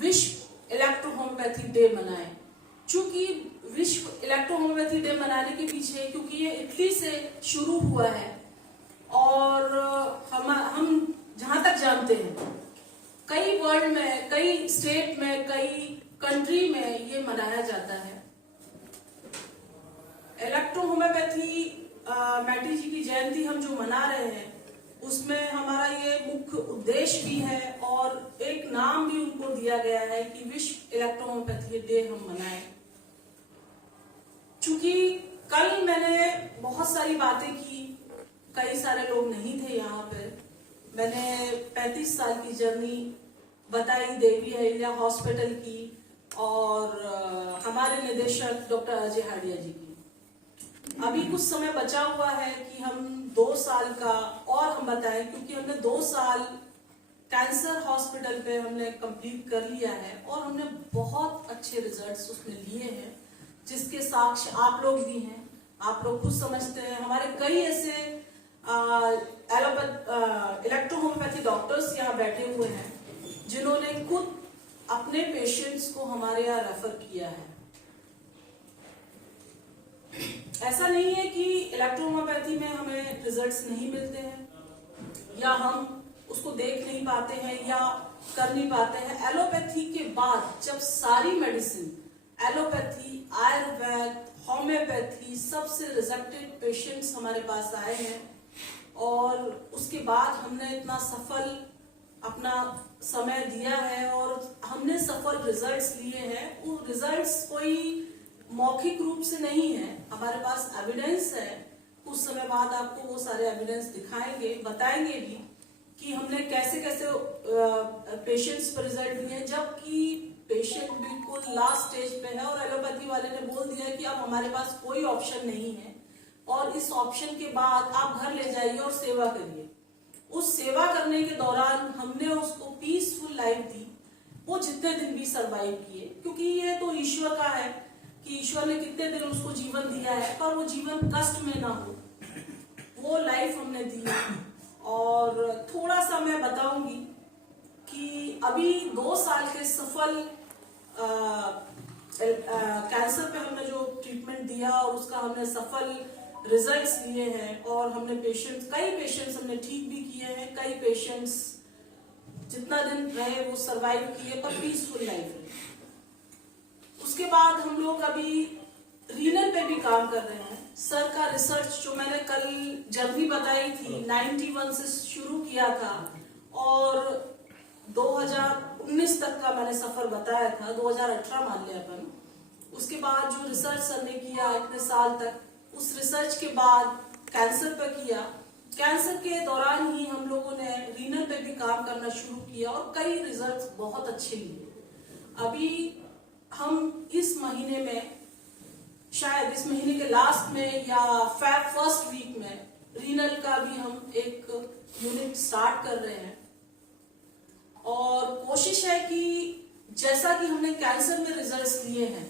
विश्व electrohomoeopathy day मनाएं। चूंकि विश्व इलेक्ट्रोहोम्योपैथी डे मनाने के पीछे, क्योंकि ये इटली से शुरू हुआ है और हम जहां तक जानते हैं कई वर्ल्ड में, कई स्टेट में, कई कंट्री में ये मनाया जाता है। इलेक्ट्रोहोम्योपैथी मैटी जी की जयंती हम जो मना रहे हैं उसमें हमारा ये मुख्य उद्देश्य भी है और एक नाम भी उनको दिया गया है कि विश्व इलेक्ट्रोहोम्योपैथी डे हम मनाएं। चूंकि कल मैंने बहुत सारी बातें की, कई सारे लोग नहीं थे यहाँ पे। मैंने 35 साल की जर्नी बताई देवी अहिल्या हॉस्पिटल की और हमारे निदेशक डॉक्टर अजय हाडिया जी की। अभी कुछ समय बचा हुआ है कि हम 2 साल का और हम बताएं, क्योंकि हमने 2 साल कैंसर हॉस्पिटल पे हमने कंप्लीट कर लिया है और हमने बहुत अच्छे रिजल्ट्स उसमें लिए हैं, जिसके साक्ष्य आप लोग भी हैं। आप लोग खुद समझते हैं। हमारे कई ऐसे इलेक्ट्रोहोम्योपैथी डॉक्टर्स यहाँ बैठे हुए हैं जिन्होंने खुद अपने पेशेंट्स को हमारे यहाँ रेफर किया है। ऐसा नहीं है कि इलेक्ट्रोहोम्योपैथी में हमें रिजल्ट्स नहीं मिलते हैं या हम उसको देख नहीं पाते हैं या कर नहीं पाते हैं। एलोपैथी के बाद जब सारी मेडिसिन, एलोपैथी, आयुर्वेद, होम्योपैथी, सबसे रिजेक्टेड पेशेंट्स हमारे पास आए हैं और उसके बाद हमने इतना सफल अपना समय दिया है और हमने सफल रिजल्ट्स लिए हैं। वो रिजल्ट्स कोई मौखिक रूप से नहीं है, हमारे पास एविडेंस है। कुछ समय बाद आपको वो सारे एविडेंस दिखाएंगे, बताएंगे भी कि हमने कैसे कैसे पेशेंट्स पर रिजल्ट लिए, जबकि पेशेंट बिल्कुल लास्ट स्टेज पे है और एलोपैथी वाले ने बोल दिया है कि अब हमारे पास कोई ऑप्शन नहीं है और इस ऑप्शन के बाद आप घर ले जाइए और सेवा करिए। उस सेवा करने के दौरान हमने उसको पीसफुल लाइफ दी। वो जितने दिन भी सरवाइव किए, क्योंकि ये तो ईश्वर का है कि ईश्वर ने कितने दिन उसको जीवन दिया है, पर वो जीवन कष्ट में ना हो, वो लाइफ हमने दी। और थोड़ा सा मैं बताऊंगी कि अभी 2 साल के सफल कैंसर पे हमने जो ट्रीटमेंट दिया और उसका हमने सफल रिजल्ट्स लिए हैं और हमने कई पेशेंट्स हमने ठीक भी किए हैं, कई पेशेंट्स जितना दिन रहे वो सरवाइव किए पर पीसफुल लाइफ है। उसके बाद हम लोग अभी रीनल पे भी काम कर रहे हैं। सर का रिसर्च जो मैंने कल जर्नी बताई थी, 91 से शुरू किया था और 2019 तक का मैंने सफर बताया था, 2018 मान लिया अपन। उसके बाद जो रिसर्च सर ने किया इतने साल तक, उस रिसर्च के बाद कैंसर पर किया। कैंसर के दौरान ही हम लोगों ने रीनल पे भी काम करना शुरू किया और कई रिजल्ट्स बहुत अच्छे लिए। अभी हम इस महीने में, शायद इस महीने के लास्ट में या फर्स्ट वीक में, रीनल का भी हम एक यूनिट स्टार्ट कर रहे हैं और कोशिश है कि जैसा कि हमने कैंसर में रिजल्ट्स लिए हैं,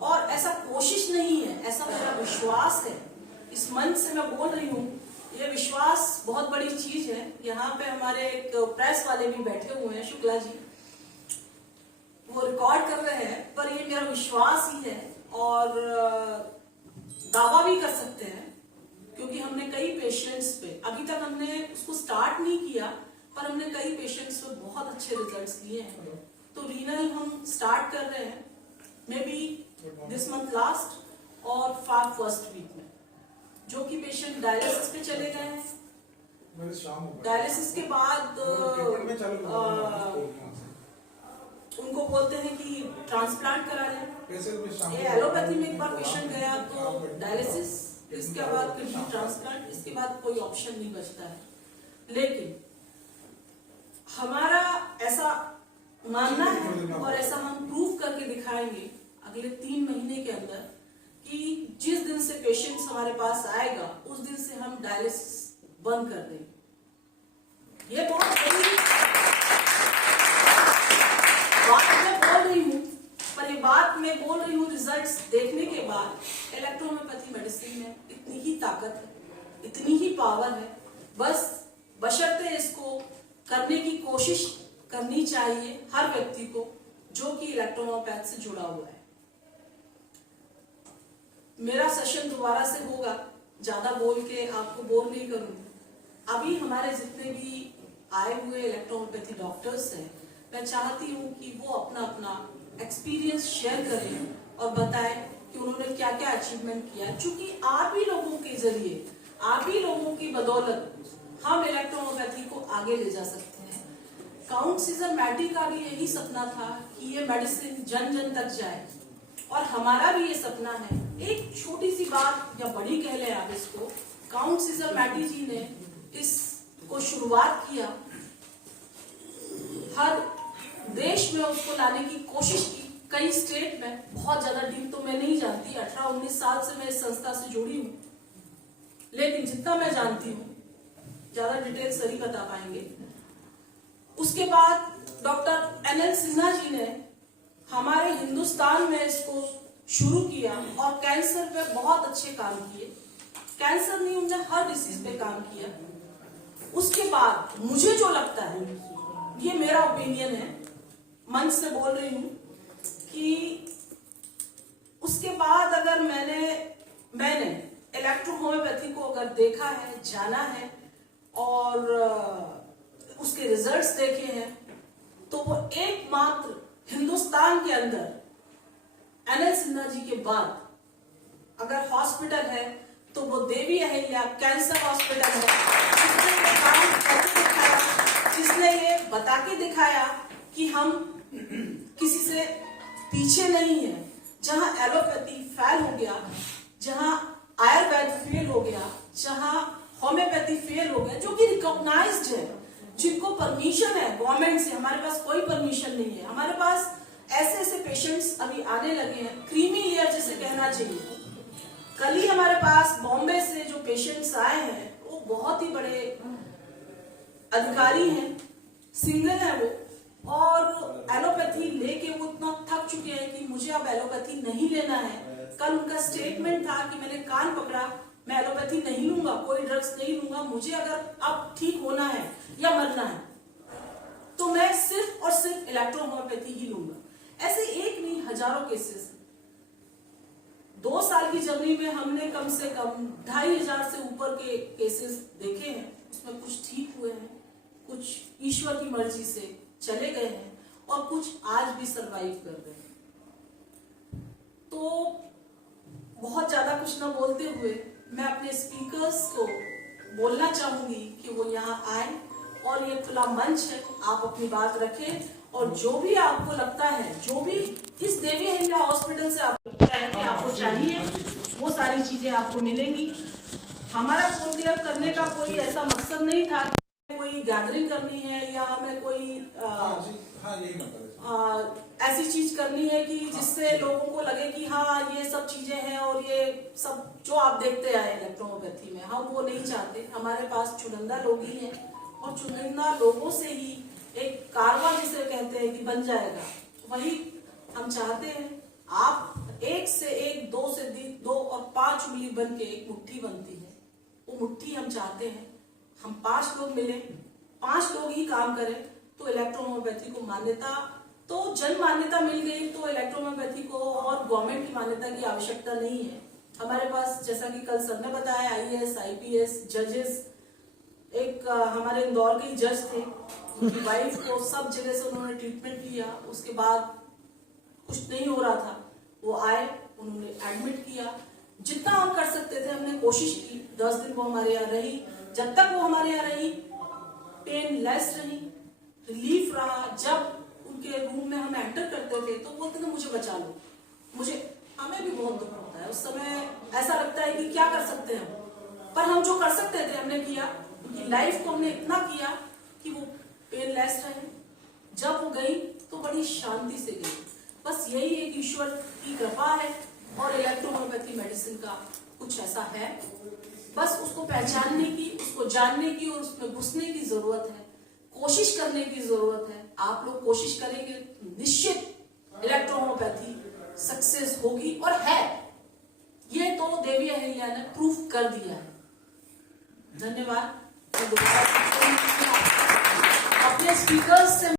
और ऐसा कोशिश नहीं है, ऐसा मेरा विश्वास है। इस मंच से मैं बोल रही हूँ, ये विश्वास बहुत बड़ी चीज है। यहाँ पे हमारे एक प्रेस वाले भी बैठे हुए हैं, शुक्ला जी, वो रिकॉर्ड कर रहे हैं, पर ये मेरा विश्वास ही है और दावा भी कर सकते हैं क्योंकि हमने कई पेशेंट्स पे, अभी तक हमने उसको स्टार्ट नहीं किया, पर हमने कई पेशेंट्स पे बहुत अच्छे रिजल्ट्स लिए हैं। तो रीनल हम स्टार्ट कर रहे हैं may be this month last और फर्स्ट वीक में, जो कि पेशेंट डायलिसिस पे चले गए हैं। डायलिसिस के बाद उनको बोलते हैं कि ट्रांसप्लांट करा लें। ये एलोपैथी में एक बार पेशेंट गया तो डायलिसिस, इसके बाद किडनी ट्रांसप्लांट, इसके बाद कोई ऑप्शन नहीं बचता है। लेकिन हमारा ऐसा मानना है और ऐसा हम प्रूव करके दिखाएंगे अगले 3 महीने के अंदर कि जिस दिन से पेशेंट्स हमारे पास आएगा उस दिन से हम डायलिसिस बंद कर देंगे। ये बहुत बड़ी बात मैं बोल रही हूँ, पर ये बात मैं बोल रही हूँ रिजल्ट्स देखने के बाद। इलेक्ट्रोहोम्योपैथी मेडिसिन में इतनी ही ताकत है, इतनी ही पावर है, बस बशर्ते इसको करने की कोशिश करनी चाहिए हर व्यक्ति को। जो कि इलेक्ट्रोहोम्योपैथ से जुड़ा हुआ है। मेरा सेशन दोबारा से होगा, ज्यादा बोल के आपको बोर नहीं करूंगी। अभी हमारे जितने भी आए हुए इलेक्ट्रोहोम्योपैथी डॉक्टर्स हैं, मैं चाहती हूँ कि वो अपना अपना एक्सपीरियंस शेयर करें और बताएं कि उन्होंने क्या क्या अचीवमेंट किया। चूंकि आप ही लोगों के जरिए, आप ही लोगों की बदौलत हम इलेक्ट्रोहोम्योपैथी को आगे ले जा सकते हैं। काउंट सीजर मैटी का भी यही सपना था कि ये मेडिसिन जन जन तक जाए, और हमारा भी ये सपना है। एक छोटी सी बात या बड़ी कह लें आप इसको, काउंट सीजर मैटी जी ने इसको शुरुआत किया, हर देश में उसको लाने की कोशिश की, कई स्टेट में। बहुत ज्यादा डीप तो मैं नहीं जानती, 18-19 साल से मैं इस संस्था से जुड़ी हूँ, लेकिन जितना मैं जानती हूँ, ज्यादा डिटेल सर ही बता पाएंगे। उसके बाद डॉक्टर NL सिन्हा जी ने हमारे हिंदुस्तान में इसको शुरू किया और कैंसर पे बहुत अच्छे काम किए। कैंसर नहीं, उन्होंने हर डिसीज पे काम किया। उसके बाद मुझे जो लगता है, ये मेरा ओपिनियन है, मंच से बोल रही हूं, कि उसके बाद अगर मैंने इलेक्ट्रोहोम्योपैथी को अगर देखा है, जाना है और उसके रिजल्ट्स देखे हैं, तो वो एकमात्र हिंदुस्तान के अंदर NL सिन्हा जी के बाद अगर हॉस्पिटल है तो वो देवी अहिल्या कैंसर हॉस्पिटल है, जिसने ये काम करके दिखाया, जिसने ये बता के दिखाया कि हम किसी से पीछे नहीं है। जहां एलोपैथी फेल हो गया, जहां आयुर्वेद फेल हो गया, जहां होम्योपैथी फेल हो गया, जो कि रिकॉग्नाइज्ड है, जिनको परमिशन है गवर्नमेंट से, हमारे पास कोई परमिशन नहीं है। हमारे पास ऐसे ऐसे पेशेंट्स अभी आने लगे हैं, क्रीमी लेयर जिसे कहना चाहिए। कल ही हमारे पास बॉम्बे से जो पेशेंट्स आए हैं, वो बहुत ही बड़े अधिकारी हैं, सिंगल है वो, और एलोपैथी लेके वो इतना थक चुके हैं कि मुझे अब एलोपैथी नहीं लेना है। कल उनका स्टेटमेंट था कि मैंने कान पकड़ा, मैं एलोपैथी नहीं लूंगा, कोई ड्रग्स नहीं लूंगा, मुझे अगर अब ठीक होना है या मरना है तो मैं सिर्फ और सिर्फ इलेक्ट्रोहोम्योपैथी ही लूंगा। ऐसे एक नहीं, हजारों केसेस। 2 साल की जर्नी में हमने कम से कम 2500 से ऊपर के केसेस देखे हैं। उसमें कुछ ठीक हुए हैं, कुछ ईश्वर की मर्जी से चले गए हैं, और कुछ आज भी सरवाइव कर रहे हैं। तो बहुत ज्यादा कुछ ना बोलते हुए मैं अपने स्पीकर्स को बोलना चाहूंगी कि वो यहाँ आए, और ये खुला मंच है, आप अपनी बात रखें, और जो भी आपको लगता है, जो भी इस देवी अहिल्या हॉस्पिटल से आपको चाहिए, वो सारी चीजें आपको मिलेंगी। हमारा फोन क्लियर करने का कोई ऐसा मकसद नहीं था कि कोई गैदरिंग करनी है या हमें कोई ऐसी चीज करनी है कि जिससे लोगों को लगे कि हाँ ये सब चीजें हैं और ये सब जो आप देखते आए इलेक्ट्रोहोम्योपैथी में, हम वो नहीं चाहते। हमारे पास चुनिंदा लोग ही हैं, और चुनिंदा लोगों से ही एक कारवां जिसे कहते हैं कि बन जाएगा, वही हम चाहते हैं। आप एक से एक, 2 से 2 और 5 उंगली बन के एक मुट्ठी बनती है, वो मुट्ठी हम चाहते हैं। हम 5 लोग मिले, 5 लोग ही काम करें, तो इलेक्ट्रोहोम्योपैथी को मान्यता, तो जन मान्यता मिल गई, तो इलेक्ट्रोहोम्योपैथी को और गवर्नमेंट की मान्यता की आवश्यकता नहीं है। हमारे पास, जैसा कि कल सर ने बताया, IAS, IPS जजेस, एक हमारे इंदौर के ही जज थे, उनकी वाइफ को सब जगह से उन्होंने ट्रीटमेंट लिया, उसके बाद कुछ नहीं हो रहा था, वो आए, उन्होंने एडमिट किया। जितना हम कर सकते थे हमने कोशिश की। 10 दिन वो हमारे यहाँ रही, जब तक वो हमारे यहाँ रही पेन लेस रही, रिलीफ रहा। जब उनके रूम में हम एंटर करते थे तो बोलते थे मुझे बचा लो, हमें भी बहुत दुख होता है उस समय, ऐसा लगता है कि क्या कर सकते हैं हम, पर हम जो कर सकते थे हमने किया। उनकी लाइफ को हमने इतना किया कि वो पेन लेस रहे। जब वो गई तो बड़ी शांति से गई। बस यही एक ईश्वर की कृपा है, और इलेक्ट्रोहोम्योपैथी मेडिसिन का कुछ ऐसा है, बस उसको पहचानने की, उसको जानने की और उसमें घुसने की जरूरत है, कोशिश करने की जरूरत है। आप लोग कोशिश करेंगे निश्चित इलेक्ट्रोहोम्योपैथी सक्सेस होगी, और है, ये तो देवी अहिल्या ने प्रूफ कर दिया है। धन्यवाद। अपने स्पीकर्स से